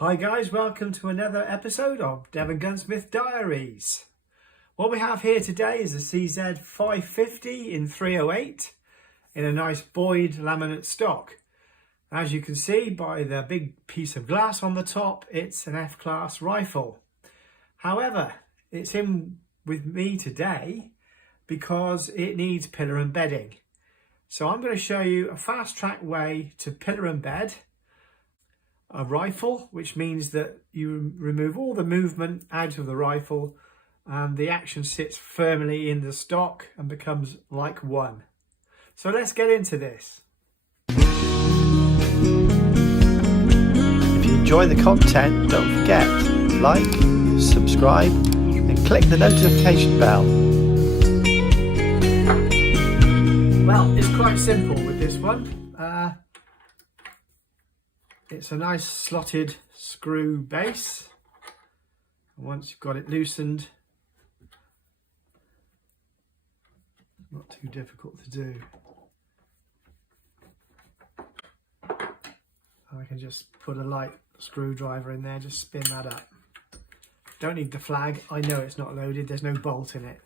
Hi guys, welcome to another episode of Devongunsmith Diaries. What we have here today is a CZ 550 in 308 in a nice Boyd laminate stock. As you can see by the big piece of glass on the top, it's an F-class rifle. However, it's in with me today because it needs pillar and bedding. So I'm going to show you a fast track way to pillar and bed a rifle, which means that you remove all the movement out of the rifle and the action sits firmly in the stock and becomes like one. So let's get into this. If you enjoy the content, don't forget, like, subscribe and click the notification bell. Well, it's quite simple with this one. It's a nice slotted screw base. Once you've got it loosened, not too difficult to do. I can just put a light screwdriver in there, just spin that up. Don't need the flag, I know it's not loaded, there's no bolt in it.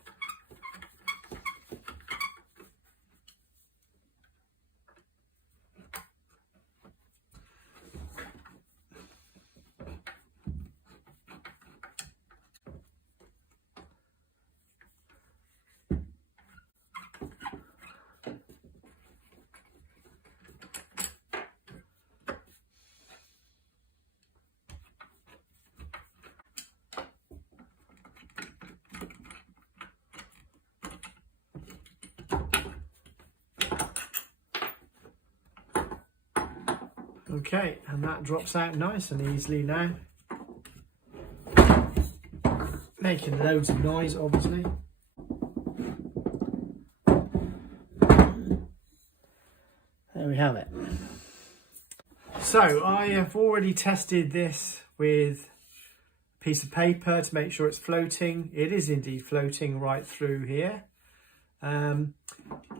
Okay, and that drops out nice and easily now. Making loads of noise, obviously. There we have it. So I have already tested this with a piece of paper to make sure it's floating. It is indeed floating right through here. One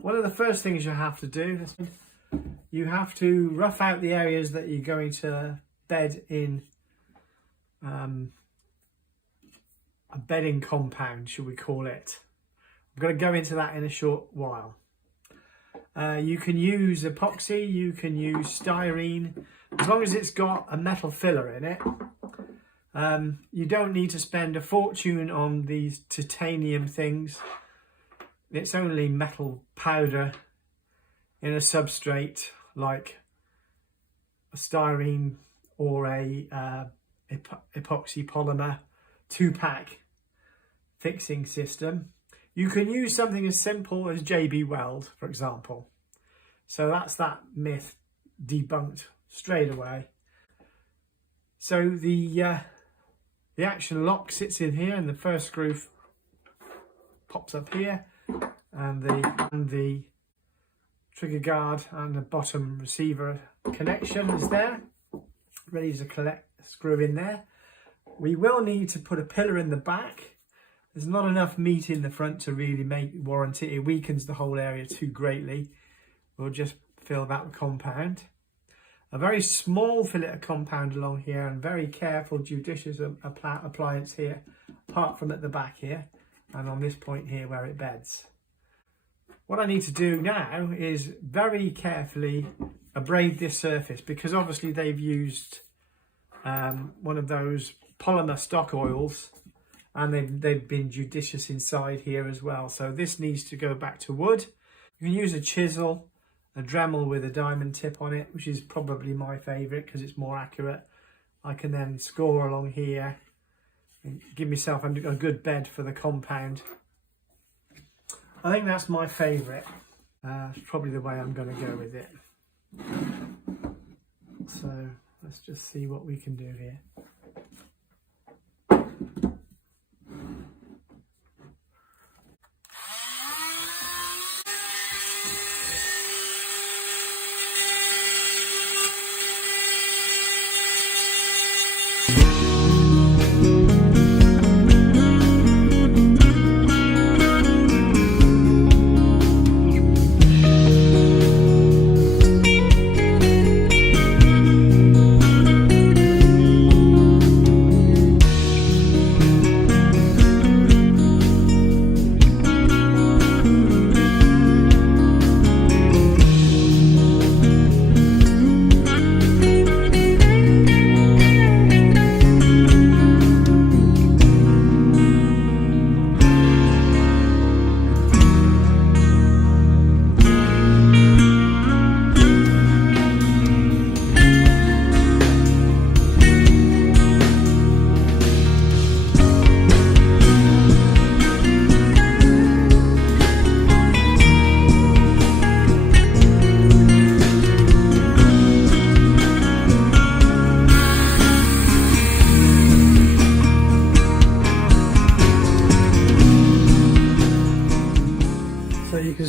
of the first things you have to do is you have to rough out the areas that you're going to bed in a bedding compound, should we call it. I'm going to go into that in a short while. You can use epoxy, you can use styrene, as long as it's got a metal filler in it. You don't need to spend a fortune on these titanium things. It's only metal powder in a substrate like a styrene or a epoxy polymer 2-pack fixing system. You can use something as simple as JB Weld, for example. So that's that myth debunked straight away. So the action lock sits in here, and the first screw pops up here, and the trigger guard and the bottom receiver connection is there, ready to screw in there. We will need to put a pillar in the back. There's not enough meat in the front to really warrant it. It weakens the whole area too greatly. We'll just fill that with compound. A very small fillet of compound along here, and very careful, judicious appliance here, apart from at the back here, and on this point here where it beds. What I need to do now is very carefully abrade this surface, because obviously they've used one of those polymer stock oils, and they've been judicious inside here as well. So this needs to go back to wood. You can use a chisel, a Dremel with a diamond tip on it, which is probably my favourite because it's more accurate. I can then score along here and give myself a good bed for the compound. I think that's my favourite. It's probably the way I'm going to go with it. So let's just see what we can do here.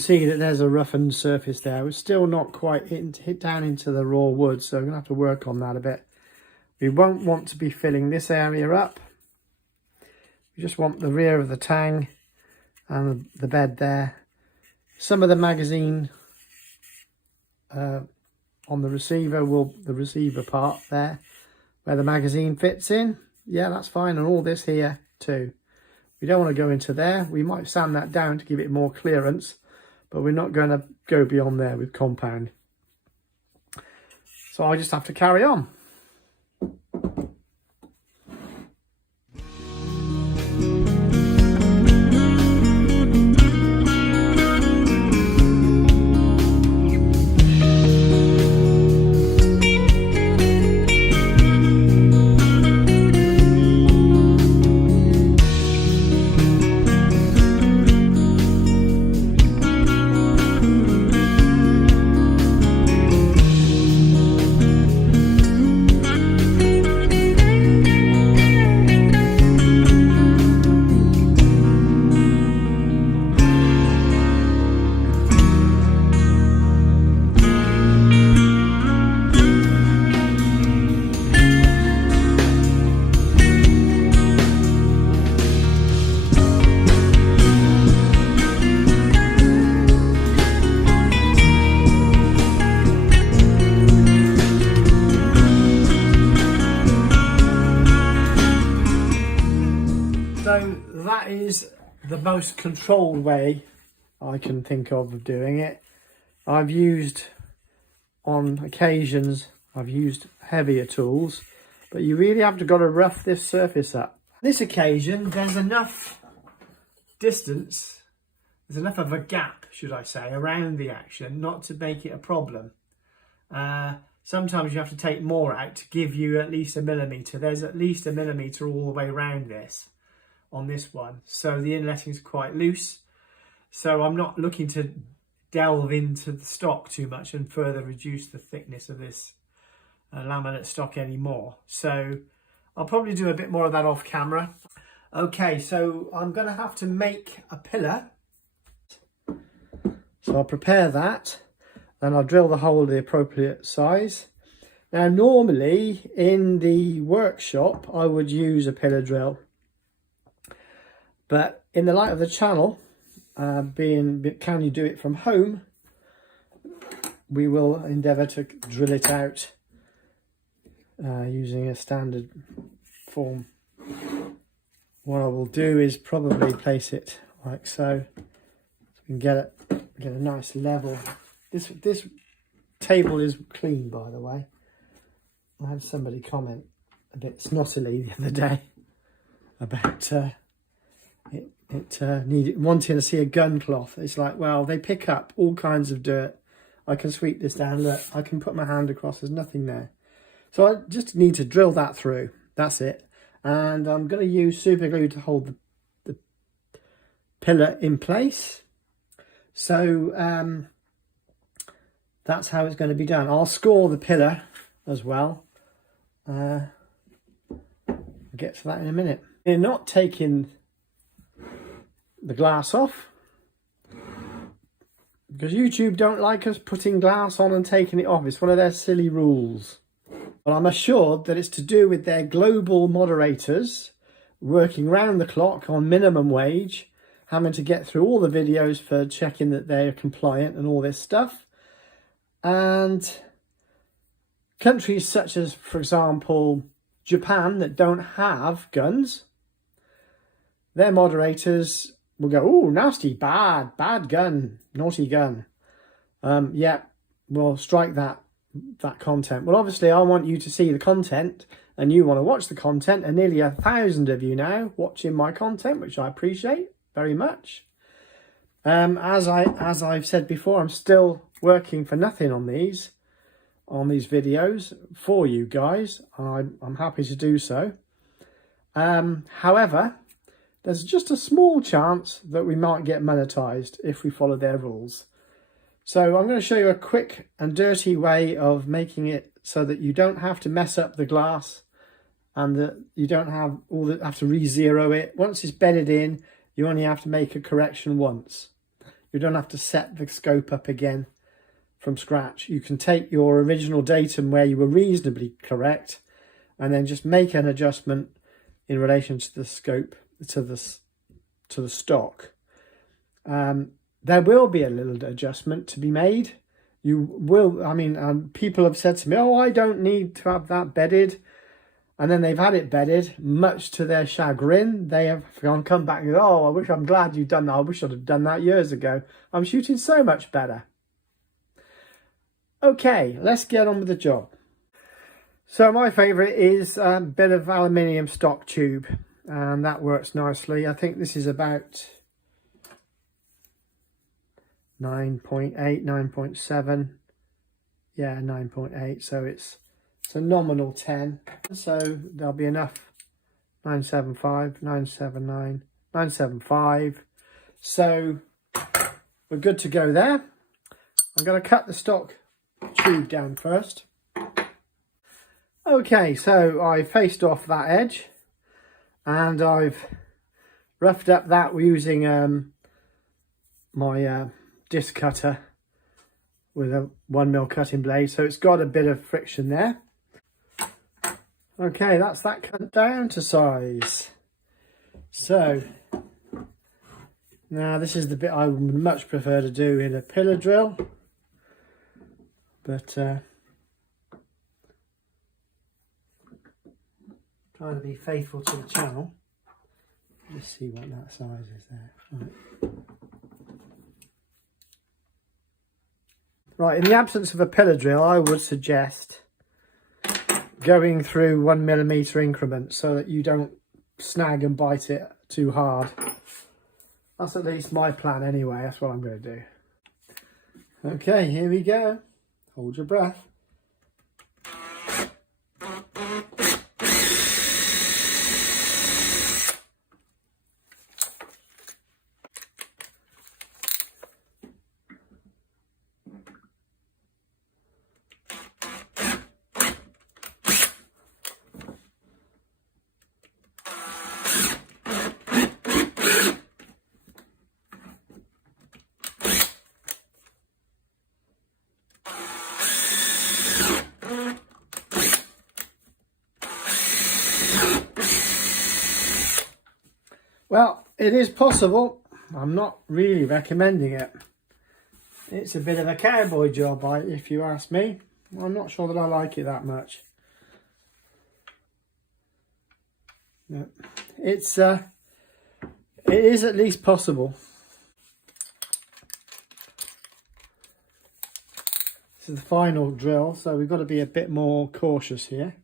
see that there's a roughened surface there. We're still not quite hit down into the raw wood, so I'm going to have to work on that a bit. We won't want to be filling this area up. We just want the rear of the tang and the bed there. Some of the magazine on the receiver the receiver part there, where the magazine fits in. Yeah, that's fine, and all this here too. We don't want to go into there. We might sand that down to give it more clearance, but we're not going to go beyond there with compound. So I just have to carry on. So that is the most controlled way I can think of doing it. I've used, on occasions, I've used heavier tools, but you really have to rough this surface up. This occasion, there's enough distance, there's enough of a gap, should I say, around the action not to make it a problem. Sometimes you have to take more out to give you at least 1 millimetre. There's at least 1 millimetre all the way around this on this one. So the inletting is quite loose. So I'm not looking to delve into the stock too much and further reduce the thickness of this laminate stock anymore. So I'll probably do a bit more of that off camera. Okay, so I'm going to have to make a pillar. So I'll prepare that. And I'll drill the hole the appropriate size. Now normally in the workshop I would use a pillar drill, but in the light of the channel, being can you do it from home, we will endeavour to drill it out using a standard form. What I will do is probably place it like so we can get a nice level. This table is clean, by the way. I had somebody comment a bit snottily the other day about wanting to see a gun cloth. It's like, well, they pick up all kinds of dirt. I can sweep this down. Look, I can put my hand across. There's nothing there. So I just need to drill that through. That's it. And I'm going to use super glue to hold the pillar in place. So that's how it's going to be done. I'll score the pillar as well. I'll get to that in a minute. We're not taking the glass off because YouTube don't like us putting glass on and taking it off. It's one of their silly rules. But I'm assured that it's to do with their global moderators working round the clock on minimum wage, having to get through all the videos for checking that they're compliant and all this stuff. And countries such as, for example, Japan, that don't have guns, their moderators will go, oh, nasty, bad gun, naughty gun. Yeah, we'll strike that content. Well, obviously, I want you to see the content and you want to watch the content, and nearly 1,000 of you now watching my content, which I appreciate very much. As I've said before, I'm still working for nothing on these videos for you guys. I'm happy to do so. However, there's just a small chance that we might get monetized if we follow their rules. So I'm going to show you a quick and dirty way of making it so that you don't have to mess up the glass and that you don't have to re-zero it. Once it's bedded in, you only have to make a correction once. You don't have to set the scope up again from scratch. You can take your original datum where you were reasonably correct and then just make an adjustment in relation to the scope, to the stock. There will be a little adjustment to be made. You will, I mean, people have said to me, oh, I don't need to have that bedded. And then they've had it bedded, much to their chagrin. They have come back and go, oh, I'm glad you've done that. I wish I'd have done that years ago. I'm shooting so much better. Okay, let's get on with the job. So my favourite is a bit of aluminium stock tube. And that works nicely. I think this is about 9.8, 9.7. Yeah, 9.8. So it's a nominal 10. So there'll be enough. 975, 979, 975. So we're good to go there. I'm going to cut the stock tube down first. Okay, so I faced off that edge. And I've roughed up that using my disc cutter with a 1mm cutting blade. So it's got a bit of friction there. Okay, that's that cut down to size. So now this is the bit I would much prefer to do in a pillar drill. But trying to be faithful to the channel. Let's see what that size is there. Right, in the absence of a pillar drill, I would suggest going through 1mm increments so that you don't snag and bite it too hard. That's at least my plan anyway. That's what I'm going to do. Okay, here we go. Hold your breath. Well, it is possible. I'm not really recommending it. It's a bit of a cowboy job, if you ask me. I'm not sure that I like it that much. No. It is at least possible. This is the final drill, so we've got to be a bit more cautious here.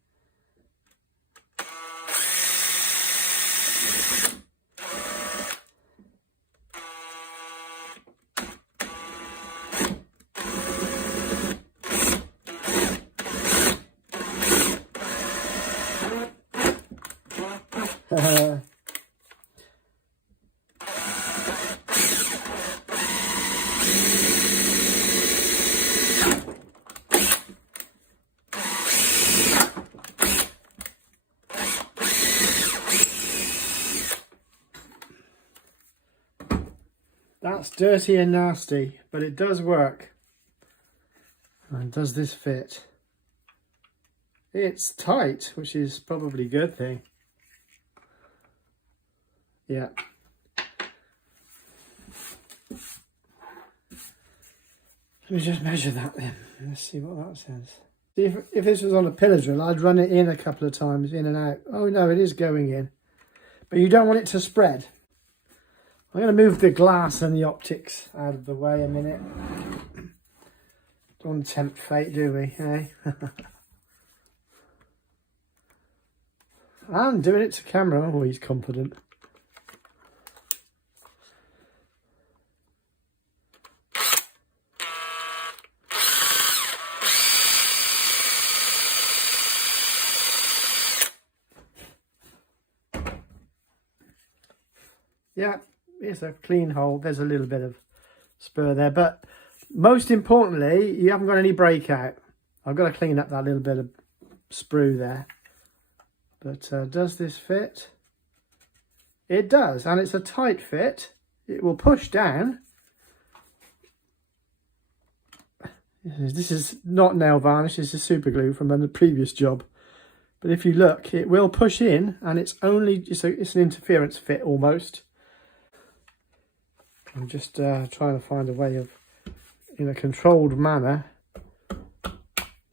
That's dirty and nasty, but it does work. And does this fit? It's tight, which is probably a good thing. Yeah. Let me just measure that then. Let's see what that says. See, if this was on a pillar drill, I'd run it in a couple of times, in and out. Oh no, it is going in. But you don't want it to spread. I'm going to move the glass and the optics out of the way a minute. Don't want to tempt fate, do we? Eh? And doing it to camera. Oh, he's confident. Yeah, it's a clean hole. There's a little bit of spur there, but most importantly, you haven't got any breakout. I've got to clean up that little bit of sprue there. But does this fit? It does, and it's a tight fit. It will push down, This is not nail varnish, this is super glue from a previous job. But if you look, it will push in, and it's an interference fit almost. I'm just trying to find a way of, in a controlled manner,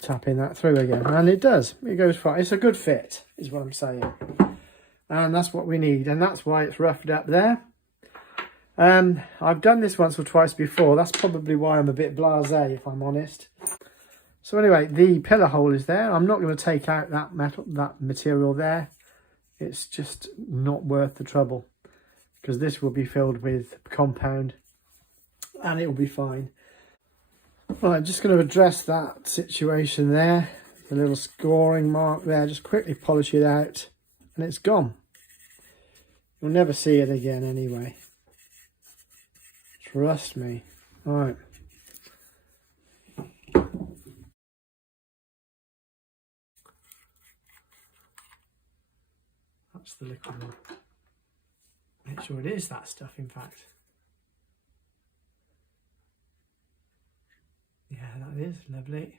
tapping that through again, and it does. It goes fine. It's a good fit, is what I'm saying, and that's what we need, and that's why it's roughed up there. I've done this once or twice before. That's probably why I'm a bit blasé, if I'm honest. So anyway, the pillar hole is there. I'm not going to take out that material there. It's just not worth the trouble, because this will be filled with compound and it will be fine. Right, I'm just going to address that situation there. The little scoring mark there, just quickly polish it out and it's gone. You'll never see it again anyway. Trust me. Right. That's the liquid one. Make sure it is that stuff, in fact. Yeah, that is lovely.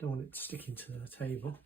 Don't want it sticking to the table.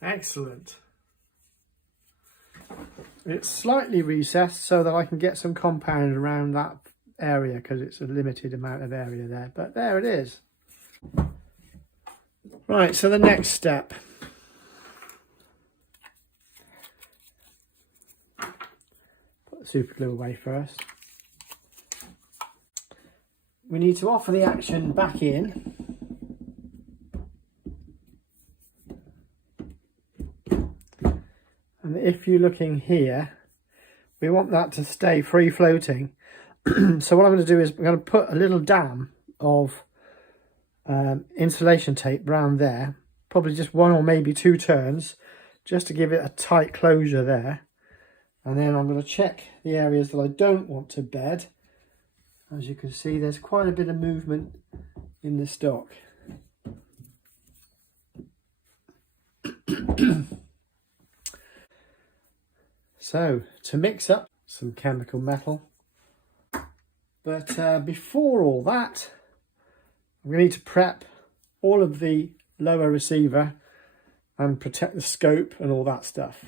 Excellent. It's slightly recessed so that I can get some compound around that area, because it's a limited amount of area there, but there it is. Right, so the next step. Put the super glue away first. We need to offer the action back in. And if you're looking here, we want that to stay free floating. So what I'm going to do is I'm going to put a little dam of insulation tape around there, probably just one or maybe two turns, just to give it a tight closure there. And then I'm going to check the areas that I don't want to bed. As you can see, there's quite a bit of movement in the stock. So, to mix up some chemical metal, but before all that, I'm going to need to prep all of the lower receiver and protect the scope and all that stuff.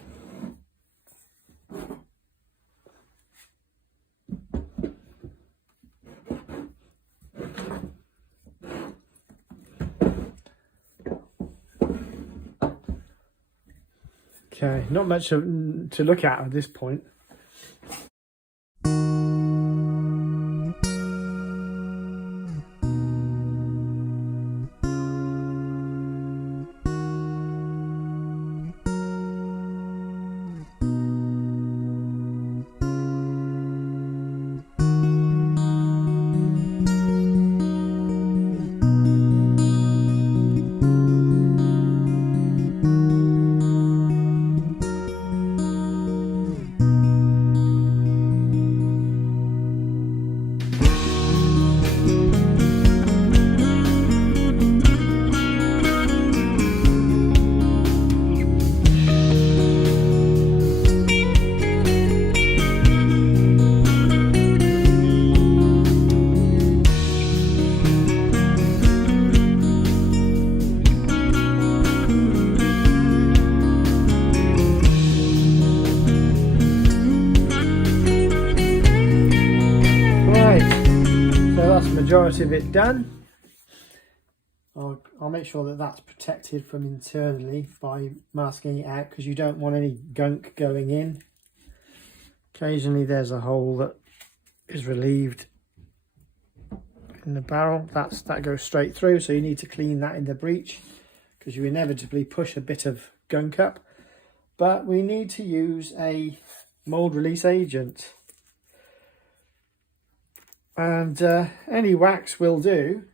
Okay, not much to look at this point. Majority of it done. I'll make sure that that's protected from internally by masking it out, because you don't want any gunk going in. Occasionally there's a hole that is relieved in the barrel. That goes straight through, so you need to clean that in the breech because you inevitably push a bit of gun cup. But we need to use a mold release agent, and any wax will do,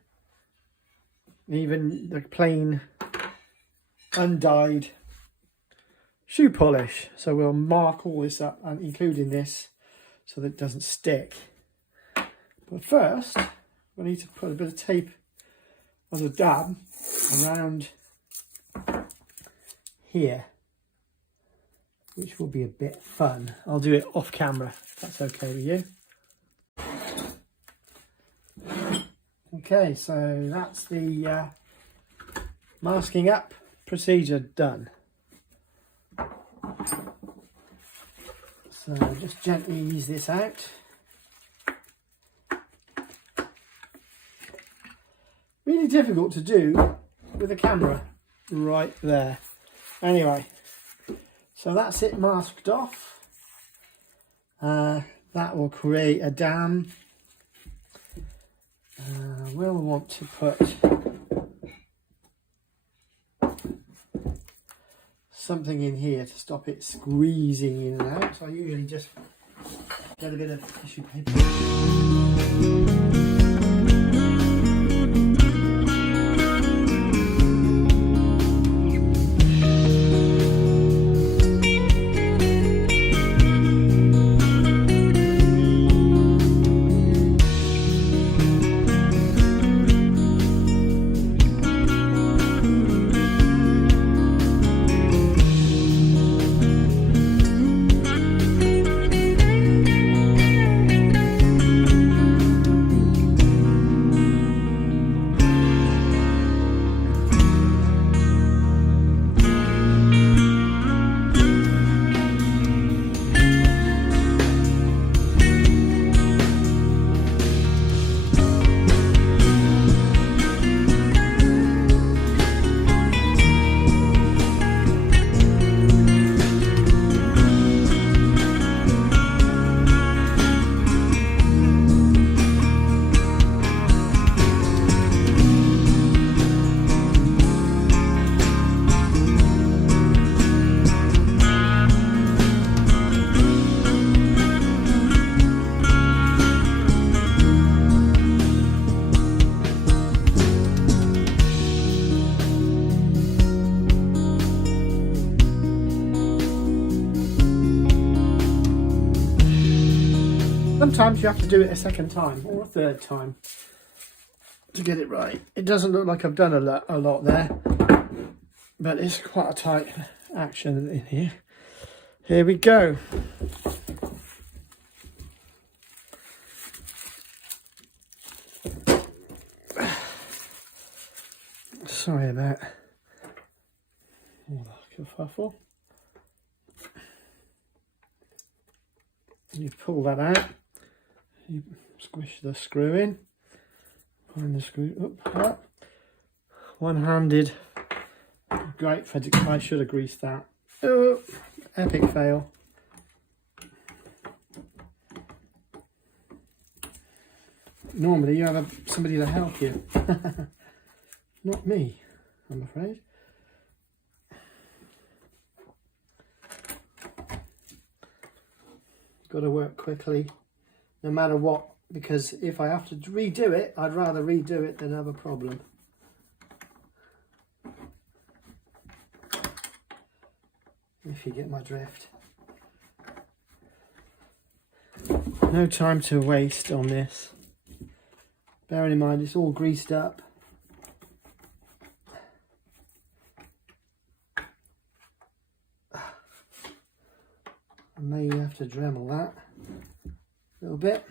even the plain undyed shoe polish. So we'll mark all this up, and including this, so that it doesn't stick. But first we need to put a bit of tape as a dab around here, which will be a bit fun. I'll do it off camera if that's okay with you. Okay, so that's the masking up procedure done. So just gently ease this out. Really difficult to do with a camera right there. Anyway, so that's it masked off. That will create a dam. We'll want to put something in here to stop it squeezing in and out. So I usually just get a bit of tissue paper. Sometimes you have to do it a second time or a third time to get it right. It doesn't look like I've done a lot there, but it's quite a tight action in here. Here we go. Sorry about all the kerfuffle. You pull that out. You squish the screw in, find the screw up. One-handed, great for, I should have greased that. Oh, epic fail. Normally you have somebody to help you. Not me, I'm afraid. Got to work quickly, no matter what, because if I have to redo it, I'd rather redo it than have a problem. If you get my drift. No time to waste on this. Bearing in mind it's all greased up. I may have to Dremel that a little bit.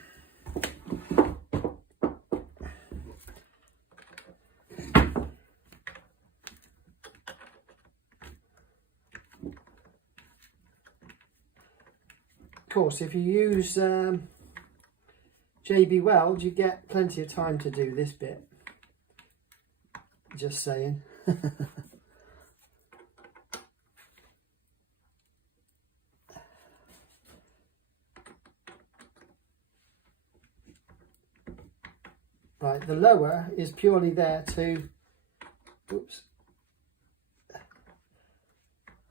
Of course, if you use JB Weld, you get plenty of time to do this bit. Just saying. the lower is purely there to, oops,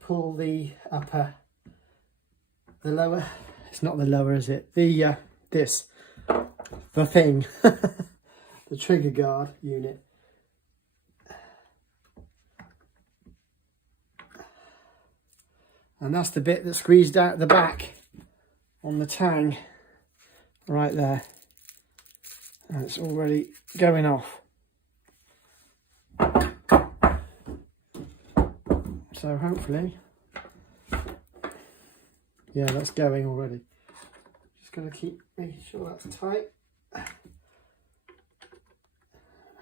pull the upper, the lower, it's not the lower, is it? The, the thing, the trigger guard unit. And that's the bit that squeezed out the back on the tang, right there. And it's already going off. So hopefully, yeah, that's going already. Just going to keep making sure that's tight.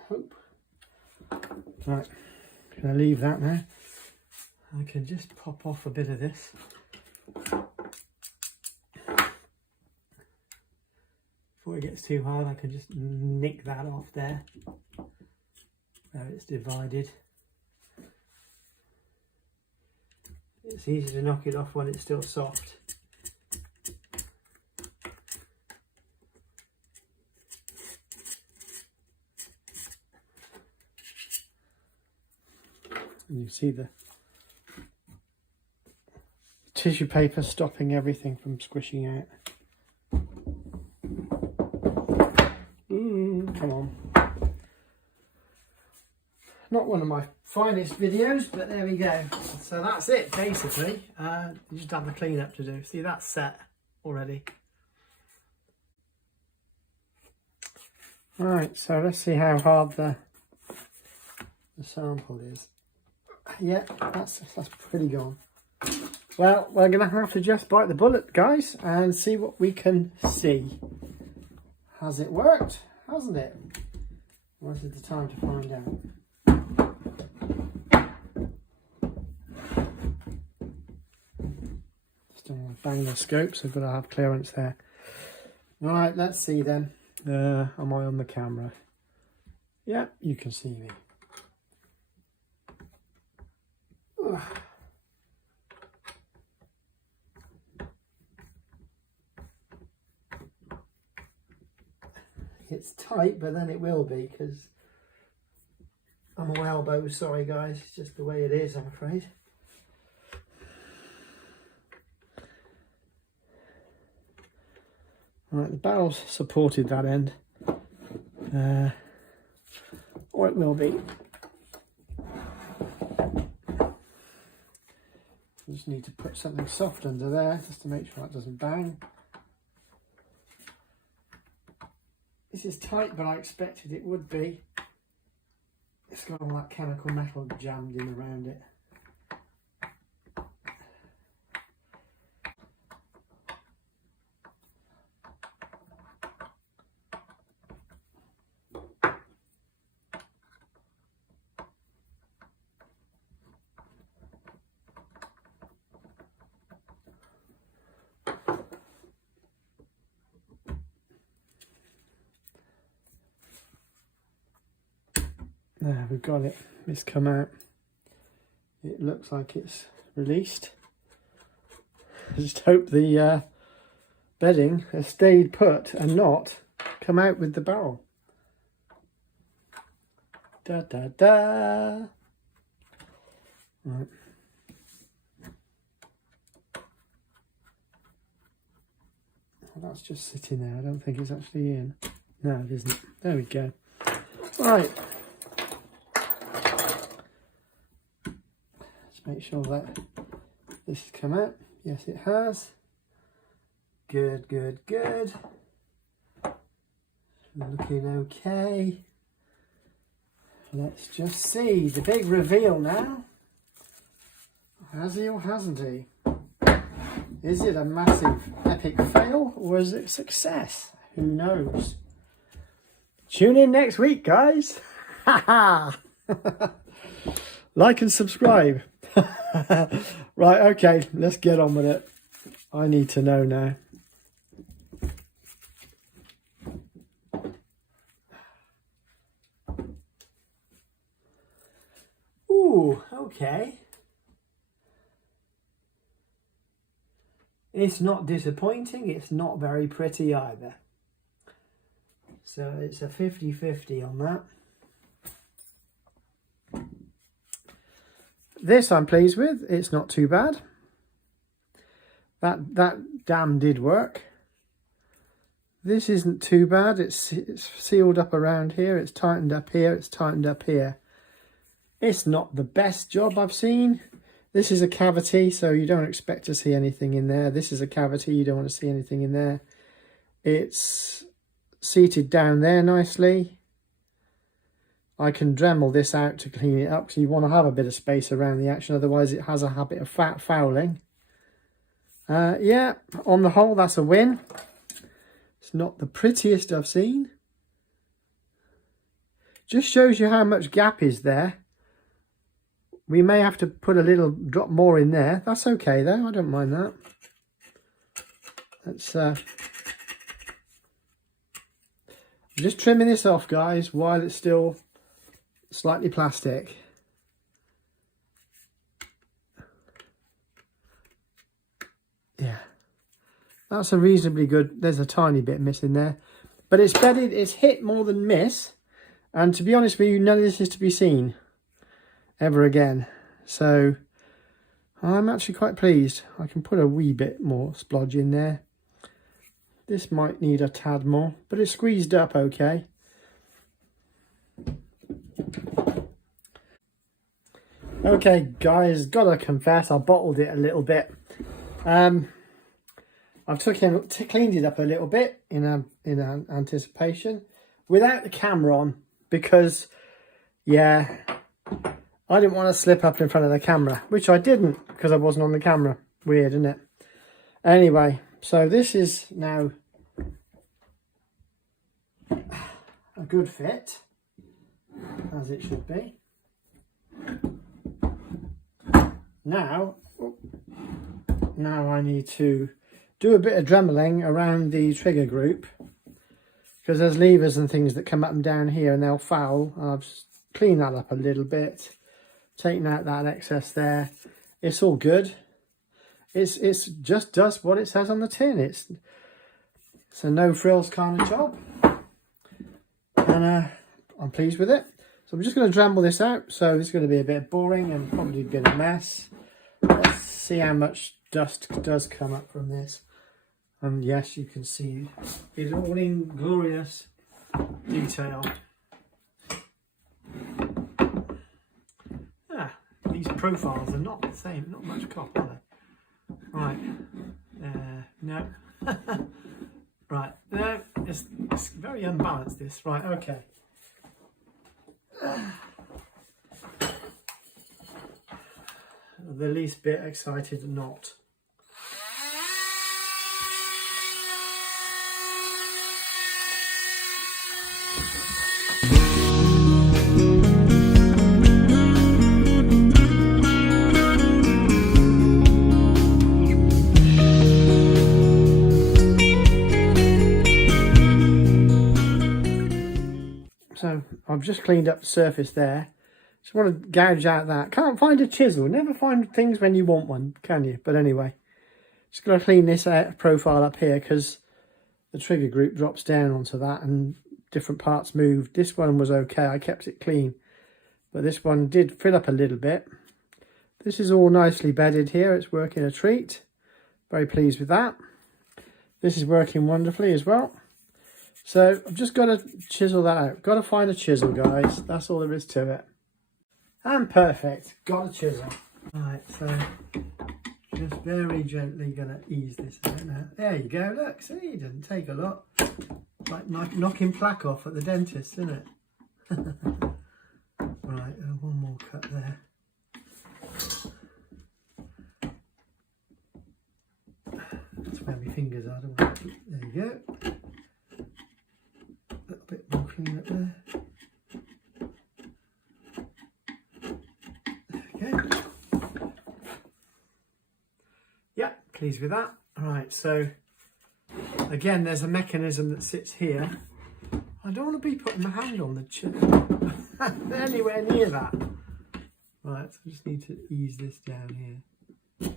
Hope. Right, going to leave that now. I can just pop off a bit of this. Before it gets too hard, I can just nick that off there. There it's divided. It's easy to knock it off when it's still soft. And you see the tissue paper stopping everything from squishing out. Come on. Not one of my finest videos, but there we go. So that's it, basically. You just have the clean up to do. See, that's set already. Right, so let's see how hard the sample is. Yeah, that's pretty gone. Well, we're going to have to just bite the bullet, guys, and see what we can see. Has it worked? Hasn't it? Well, this is the time to find out. Still want to bang the scope, so I've got to have clearance there. Right, let's see then. Am I on the camera? Yeah, you can see me. Ugh. It's tight, but then it will be, because I'm all elbows. Sorry guys, it's just the way it is, I'm afraid. Right, the barrel's supported that end, or it will be. I just need to put something soft under there just to make sure it doesn't bang. This is tight, but I expected it would be. It's got all that chemical metal jammed in around it. There, we've got it. It's come out. It looks like it's released. I just hope the bedding has stayed put and not come out with the barrel. Da da da. Right. Well, that's just sitting there. I don't think it's actually in. No, it isn't. There we go. Right. Make sure that this has come out. Yes, it has. Good, good, good. Looking okay. Let's just see the big reveal now. Has he or hasn't he? Is it a massive epic fail or is it a success? Who knows? Tune in next week, guys. Ha ha. Like and subscribe. Right, okay, let's get on with it. I need to know now. Ooh, okay. It's not disappointing, it's not very pretty either. So it's a 50-50 on that. This I'm pleased with. It's not too bad. That dam did work. This isn't too bad. It's sealed up around here. It's tightened up here. It's tightened up here. It's not the best job I've seen. This is a cavity, so you don't expect to see anything in there. This is a cavity. You don't want to see anything in there. It's seated down there nicely. I can Dremel this out to clean it up, because you want to have a bit of space around the action, otherwise it has a habit of fouling. Yeah, on the whole, that's a win. It's not the prettiest I've seen. Just shows you how much gap is there. We may have to put a little drop more in there. That's okay though, I don't mind that. Let's just trimming this off, guys, while it's still slightly plastic. Yeah, that's a reasonably good. There's a tiny bit missing there, but it's bedded. It's hit more than miss, and to be honest with you, none of this is to be seen ever again. So I'm actually quite pleased. I can put a wee bit more splodge in there. This might need a tad more, but it's squeezed up okay. Okay guys, gotta confess, I bottled it a little bit. I've cleaned it up a little bit in anticipation without the camera on, because yeah, I didn't want to slip up in front of the camera, which I didn't because I wasn't on the camera. Weird, isn't it? Anyway, so this is now a good fit, as it should be. Now I need to do a bit of dremeling around the trigger group, because there's levers and things that come up and down here and they'll foul. I've cleaned that up a little bit, taken out that excess there. It's all good. It's just does what it says on the tin. It's a no frills kind of job, and I'm pleased with it. So I'm just going to Dremel this out. So this is going to be a bit boring and probably a bit of a mess. Let's see how much dust does come up from this. And yes, you can see it's all in glorious detail. Ah, these profiles are not the same, not much cop, are they? Right, no. Right, no, it's very unbalanced this. Right, okay. The least bit excited not. So I've just cleaned up the surface there. Just want to gouge out that. Can't find a chisel. Never find things when you want one, can you? But anyway, just got to clean this profile up here, because the trigger group drops down onto that and different parts moved. This one was okay. I kept it clean. But this one did fill up a little bit. This is all nicely bedded here. It's working a treat. Very pleased with that. This is working wonderfully as well. So I've just got to chisel that out. Got to find a chisel, guys. That's all there is to it. And perfect. Got a chisel. Right, so just very gently going to ease this out now. There you go. Look, see, it didn't take a lot. Like knocking plaque off at the dentist, isn't it? Right, one more cut there. That's where my fingers are. Don't want to keep. There you go. A little bit more clean up there. Yeah, pleased with that. Alright, so again, there's a mechanism that sits here. I don't want to be putting my hand on the chisel anywhere near that. Right, so I just need to ease this down here.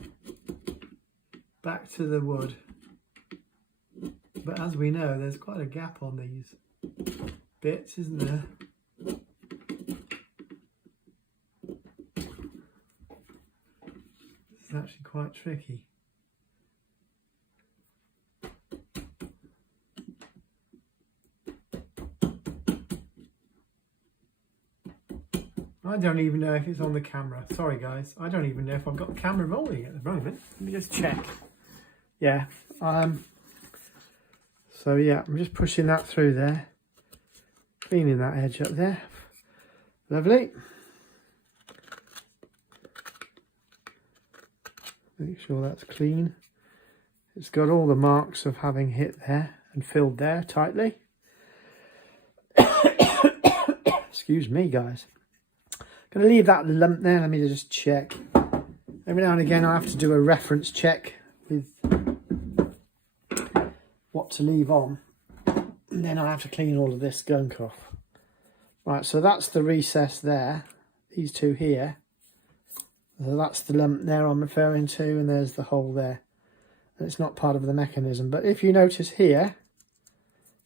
Back to the wood. But as we know, there's quite a gap on these. bits, isn't there? It's actually quite tricky. I don't even know if it's on the camera. Sorry guys, I don't even know if I've got the camera rolling at the moment. Let me just check. Yeah. So yeah, I'm just pushing that through there. Cleaning that edge up there. Lovely. Make sure that's clean. It's got all the marks of having hit there and filled there tightly. Excuse me guys. Going to leave that lump there. Let me just check. Every now and again I have to do a reference check with what to leave on. And then I have to clean all of this gunk off. Right, so that's the recess there. These two here. So that's the lump there I'm referring to, and there's the hole there. And it's not part of the mechanism. But if you notice here,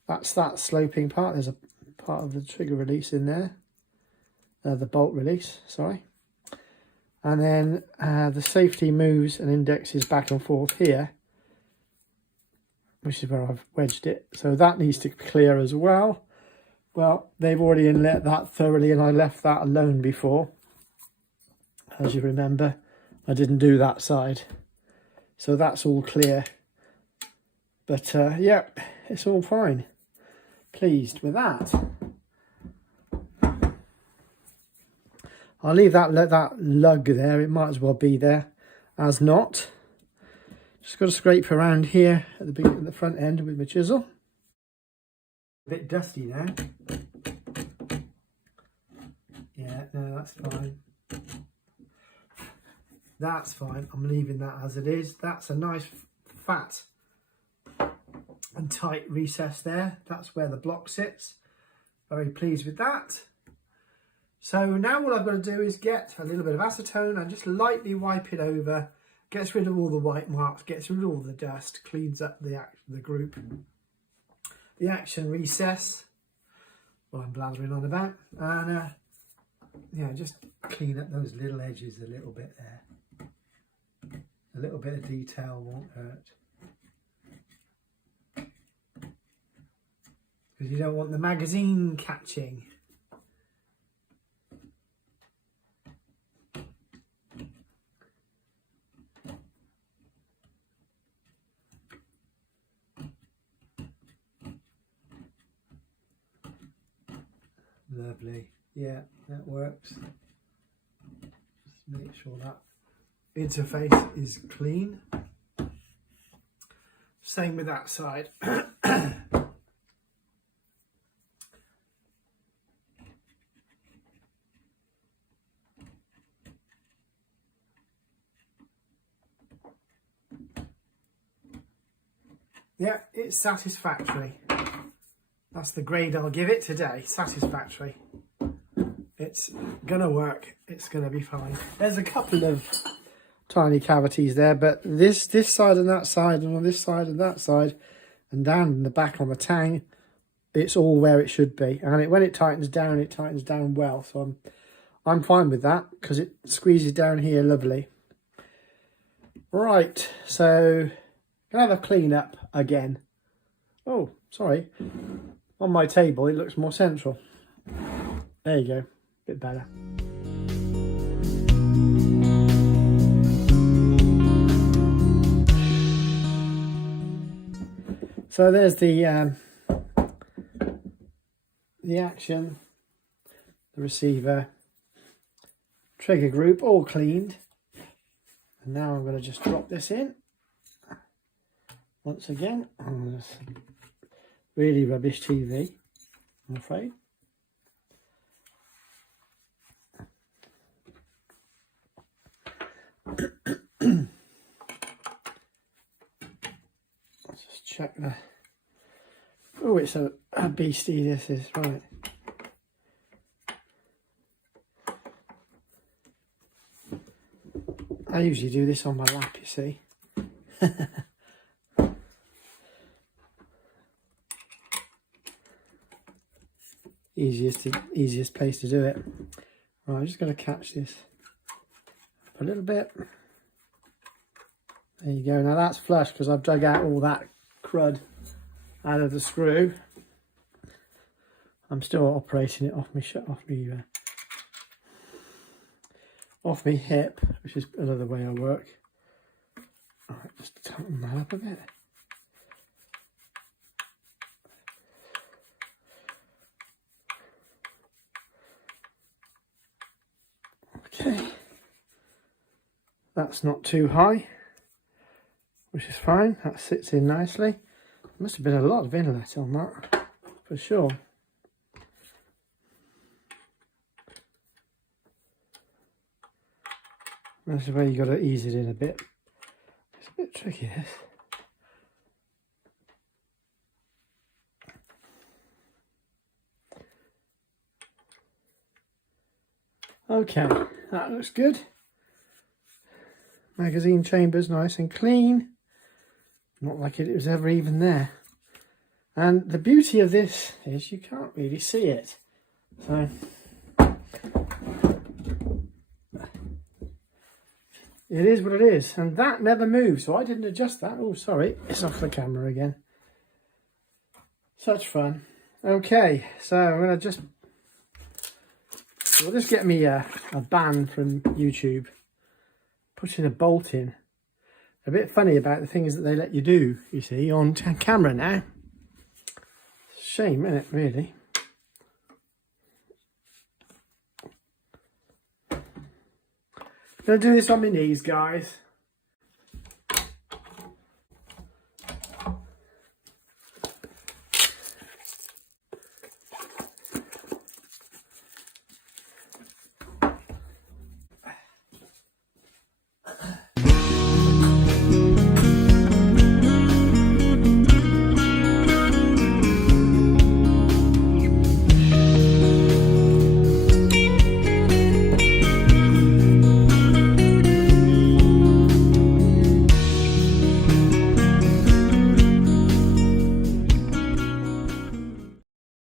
that's that sloping part. There's a part of the trigger release in there. The bolt release, sorry. And then the safety moves and indexes back and forth here, which is where I've wedged it. So that needs to clear as well. Well, they've already inlet that thoroughly, and I left that alone before. As you remember, I didn't do that side. So that's all clear. But yeah, it's all fine. Pleased with that. I'll leave that lug there. It might as well be there as not. Just got to scrape around here at the front end with my chisel. A bit dusty now. Yeah, no, that's fine. That's fine. I'm leaving that as it is. That's a nice fat and tight recess there. That's where the block sits. Very pleased with that. So now all I've got to do is get a little bit of acetone and just lightly wipe it over. Gets rid of all the white marks, gets rid of all the dust, cleans up the group. The action recess, what I'm blathering on about. And yeah, just clean up those little edges a little bit there. A little bit of detail won't hurt. Because you don't want the magazine catching. Lovely. Yeah, that works. Just make sure that interface is clean. Same with that side. Yeah, it's satisfactory. That's the grade I'll give it today. Satisfactory. It's gonna work. It's gonna be fine. There's a couple of tiny cavities there, but this side and that side, and on this side and that side, and down in the back on the tang, it's all where it should be. And when it tightens down well. So I'm fine with that because it squeezes down here lovely. Right, so gonna have a clean up again. Oh, sorry. On my table, it looks more central. There you go, bit better. So there's the action, the receiver, trigger group all cleaned. And now I'm going to just drop this in. Once again, on this really rubbish TV, I'm afraid. Let's just check the... Oh, it's a beastie this is, right. I usually do this on my lap, you see. easiest place to do it. Right, I'm just going to catch this up a little bit. There you go. Now that's flush because I've dug out all that crud out of the screw. I'm still operating it off me hip, which is another way I work. All right, just tighten that up a bit. Okay, that's not too high, which is fine. That sits in nicely. Must have been a lot of inlet on that, for sure. That's the way you got to ease it in a bit. It's a bit tricky, this. Okay, that looks good. Magazine chamber's nice and clean. Not like it was ever even there. And the beauty of this is you can't really see it. So it is what it is, and that never moves, so I didn't adjust that. Oh, sorry, it's off the camera again. Such fun. Okay, so I'm going to just... Will this get me a ban from YouTube? Putting a bolt in. A bit funny about the things that they let you do, you see, on camera now. It's a shame, isn't it, really? I'm going to do this on my knees, guys.